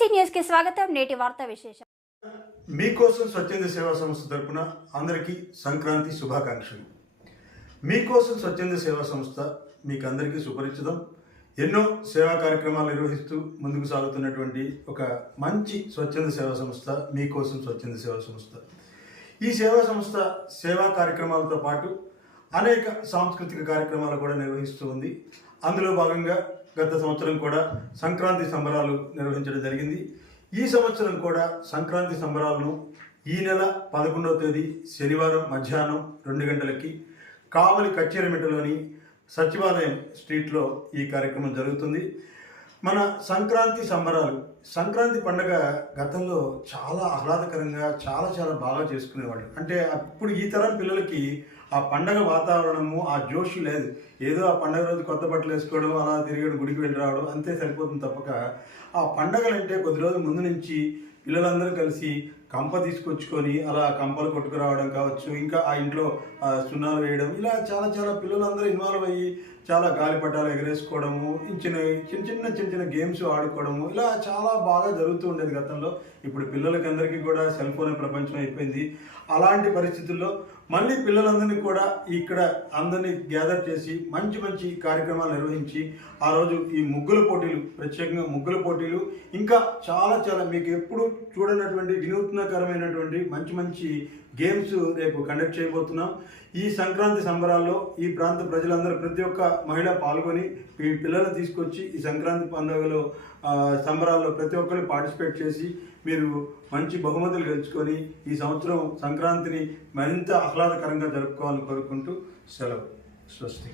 BC న్యూస్కి స్వాగతం. నేటి వార్తా విశేషం. మీకోసం స్వచ్ఛంద సేవా సంస్థ తరపున అందరికీ సంక్రాంతి శుభాకాంక్షలు. మీకోసం స్వచ్ఛంద సేవా సంస్థ మీకు అందరికీ సుపరిచితం. ఎన్నో సేవా కార్యక్రమాలు నిర్వహిస్తూ ముందుకు సాగుతున్నటువంటి ఒక మంచి స్వచ్ఛంద సేవా సంస్థ మీకోసం స్వచ్ఛంద సేవా సంస్థ. ఈ సేవా సంస్థ సేవా కార్యక్రమాలతో పాటు అనేక సాంస్కృతిక కార్యక్రమాలు కూడా నిర్వహిస్తూ ఉంది. అందులో భాగంగా గత సంవత్సరం కూడా సంక్రాంతి సంబరాలు నిర్వహించడం జరిగింది. ఈ సంవత్సరం కూడా సంక్రాంతి సంబరాలను ఈ నెల పదకొండవ తేదీ శనివారం మధ్యాహ్నం రెండు గంటలకి కావలి కచ్చేరమిట్టలోని సచివాలయం స్ట్రీట్లో ఈ కార్యక్రమం జరుగుతుంది. మన సంక్రాంతి సంబరాలు సంక్రాంతి పండగ గతంలో చాలా ఆహ్లాదకరంగా చాలా చాలా బాగా చేసుకునేవాళ్ళు. అంటే అప్పుడు ఈ తరం పిల్లలకి ఆ పండగ వాతావరణము ఆ జోష్ లేదు. ఏదో ఆ పండగ రోజు కొత్త బట్టలు వేసుకోవడం అలా తిరగడం గుడికి వెళ్ళి రావడం అంతే సరిపోతుంది తప్పక. ఆ పండగలంటే కొద్ది రోజుల ముందు నుంచి పిల్లలందరూ కలిసి కంప తీసుకొచ్చుకొని అలా కంపలు కొట్టుకురావడం కావచ్చు ఇంకా ఆ ఇంట్లో సున్నాలు వేయడం ఇలా చాలా చాలా పిల్లలందరూ ఇన్వాల్వ్ అయ్యి చాలా గాలిపటాలు ఎగరేసుకోవడము చిన్న చిన్న చిన్న చిన్న చిన్న గేమ్స్ ఆడుకోవడము ఇలా చాలా బాగా జరుగుతూ ఉండేది గతంలో. ఇప్పుడు పిల్లలకి అందరికీ కూడా సెల్ ఫోన్ ప్రపంచం అయిపోయింది. అలాంటి పరిస్థితుల్లో మళ్ళీ పిల్లలందరినీ కూడా ఇక్కడ అందరినీ గ్యాదర్ చేసి మంచి మంచి కార్యక్రమాలు నిర్వహించి ఆ రోజు ఈ ముగ్గుల పోటీలు ప్రత్యేకంగా ముగ్గుల పోటీలు ఇంకా చాలా చాలా మీకు ఎప్పుడు చూడనటువంటి వినూత్నకరమైనటువంటి మంచి మంచి గేమ్స్ రేపు కండక్ట్ చేయబోతున్నాం. ఈ సంక్రాంతి సంబరాల్లో ఈ ప్రాంత ప్రజలందరూ ప్రతి ఒక్క మహిళ పాల్గొని ఈ పిల్లలు తీసుకొచ్చి ఈ సంక్రాంతి పండుగలో సంబరాల్లో ప్రతి ఒక్కరు పార్టిసిపేట్ చేసి మీరు మంచి బహుమతులు గెలుచుకొని ఈ సంవత్సరం సంక్రాంతిని మరింత ఆహ్లాదకరంగా జరుపుకోవాలని కోరుకుంటూ సెలవు. స్వస్తి.